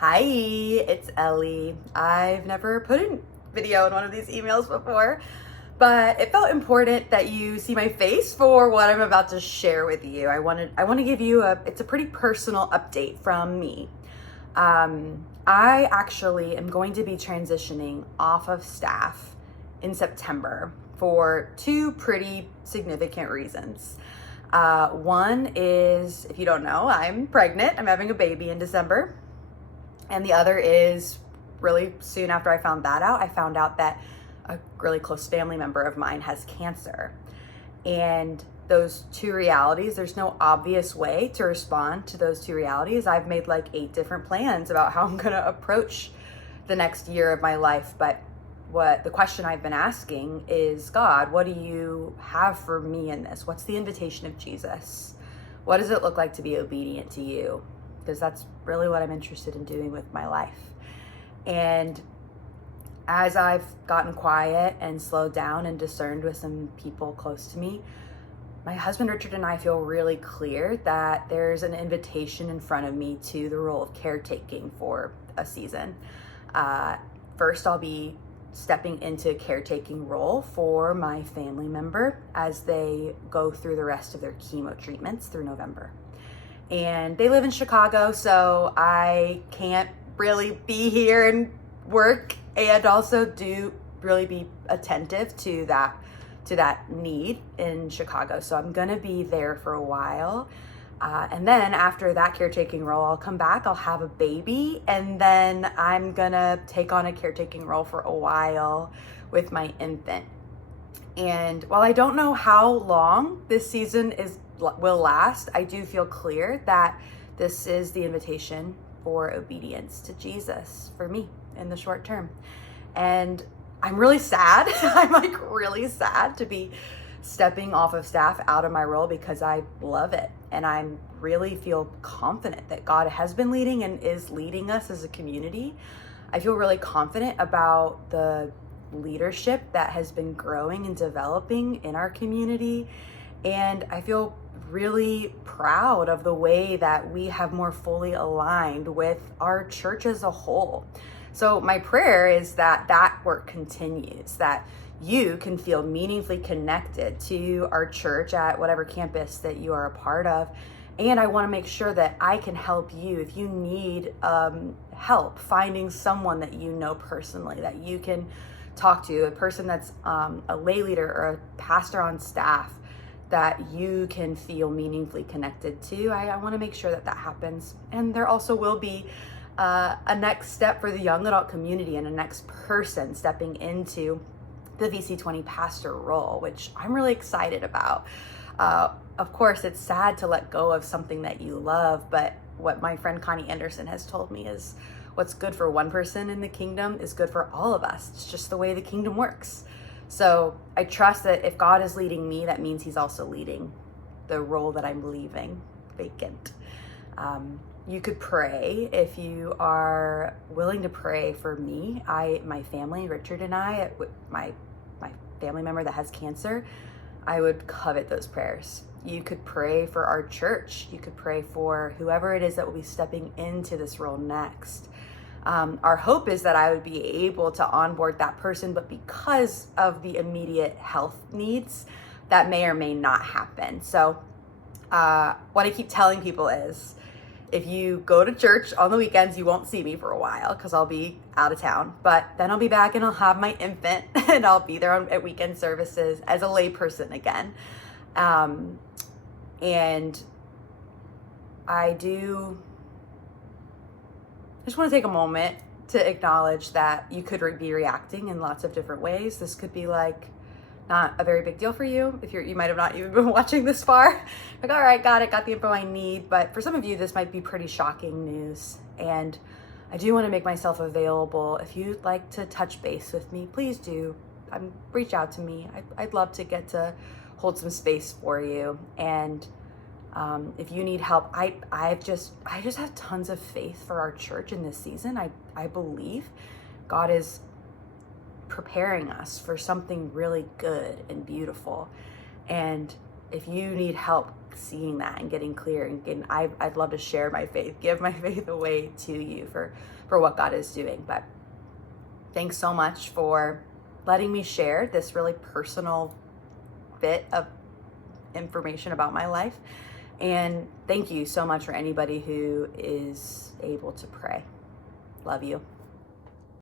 Hi, it's Ellie. I've never put in video in one of these emails before, but it felt important that you see my face for what I'm about to share with you. I want to give you it's a pretty personal update from me. I actually am going to be transitioning off of staff in September for two pretty significant reasons. One is, if you don't know, I'm pregnant. I'm having a baby in December. And the other is really soon after I found out that a really close family member of mine has cancer. And those two realities, there's no obvious way to respond to those two realities. I've made like 8 different plans about how I'm going to approach the next year of my life. But what the question I've been asking is, God, what do you have for me in this? What's the invitation of Jesus? What does it look like to be obedient to you? Because that's really what I'm interested in doing with my life. And as I've gotten quiet and slowed down and discerned with some people close to me, my husband Richard and I feel really clear that there's an invitation in front of me to the role of caretaking for a season. First, I'll be stepping into a caretaking role for my family member as they go through the rest of their chemo treatments through November. And they live in Chicago, so I can't really be here and work and also do really be attentive to that need in Chicago. So I'm gonna be there for a while. And then after that caretaking role, I'll come back, I'll have a baby, and then I'm gonna take on a caretaking role for a while with my infant. And while I don't know how long this season will last, I do feel clear that this is the invitation for obedience to Jesus for me in the short term. And I'm really sad. I'm like really sad to be stepping off of staff out of my role because I love it. And I really feel confident that God has been leading and is leading us as a community. I feel really confident about the leadership that has been growing and developing in our community. And I feel really proud of the way that we have more fully aligned with our church as a whole. So my prayer is that that work continues, that you can feel meaningfully connected to our church at whatever campus that you are a part of. And I want to make sure that I can help you if you need help finding someone that you know personally, that you can talk to, a person that's a lay leader or a pastor on staff that you can feel meaningfully connected to. I want to make sure that that happens. And there also will be a next step for the young adult community and a next person stepping into the VC20 pastor role, which I'm really excited about. Of course, it's sad to let go of something that you love, but what my friend Connie Anderson has told me is what's good for one person in the kingdom is good for all of us. It's just the way the kingdom works. So I trust that if God is leading me, that means he's also leading the role that I'm leaving vacant. You could pray if you are willing to pray for me. My family, Richard and I, my family member that has cancer, I would covet those prayers. You could pray for our church. You could pray for whoever it is that will be stepping into this role next. Our hope is that I would be able to onboard that person, but because of the immediate health needs, that may or may not happen. So what I keep telling people is, if you go to church on the weekends, you won't see me for a while because I'll be out of town, but then I'll be back and I'll have my infant and I'll be there at weekend services as a lay person again. And I just want to take a moment to acknowledge that you could be reacting in lots of different ways. This could be like not a very big deal for you if you might have not even been watching this far. Like, all right, got the info I need. But for some of you, this might be pretty shocking news. And I do want to make myself available. If you'd like to touch base with me, please do. Reach out to me. I'd love to get to hold some space for you. And if you need help, I just have tons of faith for our church in this season. I believe God is preparing us for something really good and beautiful. And if you need help seeing that and getting clear and getting, I'd love to share my faith, give my faith away to you for what God is doing. But thanks so much for letting me share this really personal bit of information about my life. And thank you so much for anybody who is able to pray. Love you.